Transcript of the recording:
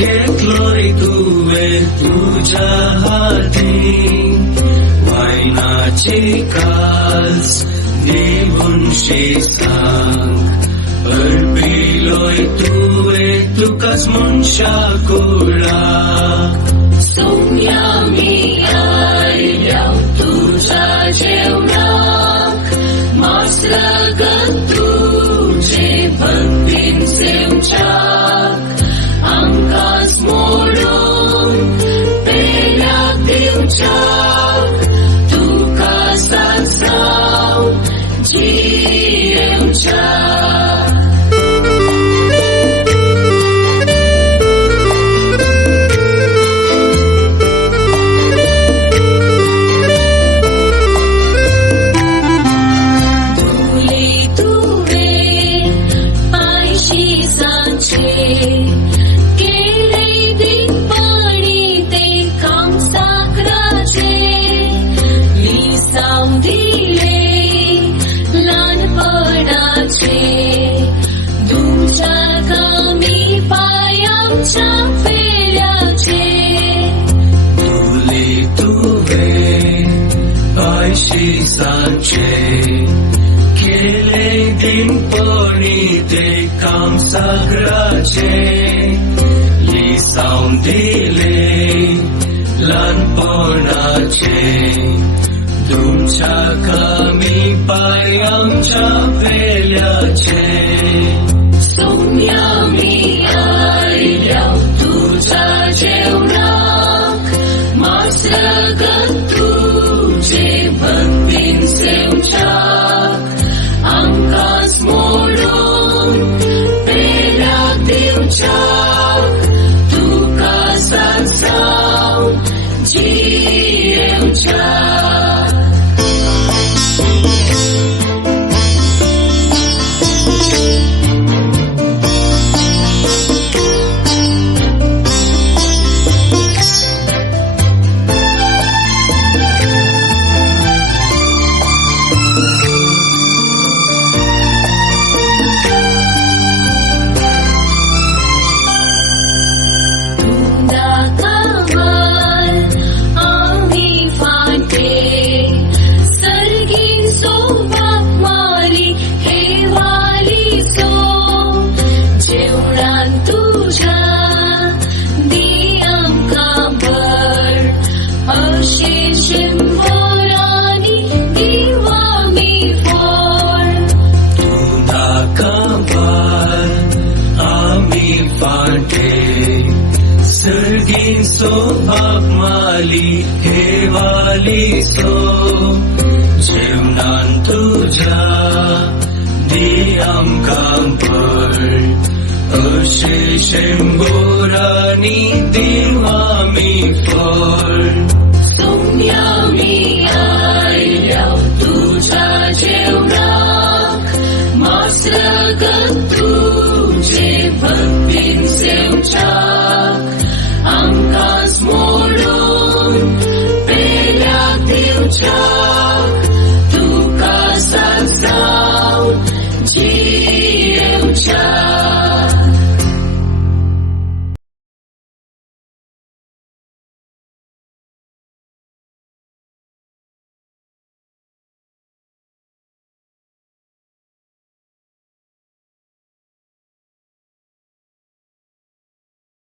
घेतलोय तू वेळ तुझ्या हाती, वाईनाचे कास निभूनशी सांग, अर्पिलोय तू वेळ तुकाच मनशा कुळा. सोम्या मी आयल्या तुझ्या जेवणाक, मासरगत तुझे भक्तीन सेवच्याक, आमकांच मोडून पेल्याक दिवच्याक, तुका सांगसाव जियेवच्याक. सांचे केले दिनपणी ते काम सागराचे, लिसावून दिले ल्हानपणाचे, तुमच्या कामी पाय आमच्या पेल्याचे. सोम्या मी आयल्या तुझ्या जेवणाक, मासरगत तुझे भक्तीन सेवच्याक, आमकांच मोडून पेल्याक दिवच्याक, तुका सांगसाव जियेवच्याक. सर्गीन सोबाक माली हेवाली सो, जेवणान तुझ्या दी आमकां भर, अशे शेंबोरांनी दिव आमी फळ. सोम्या मी आयल्या तुझ्या जेवणाक, मासरगत तुझे भक्तीन सेवच्याक, आमकांच मोडून पेल्याक दिवच्याक,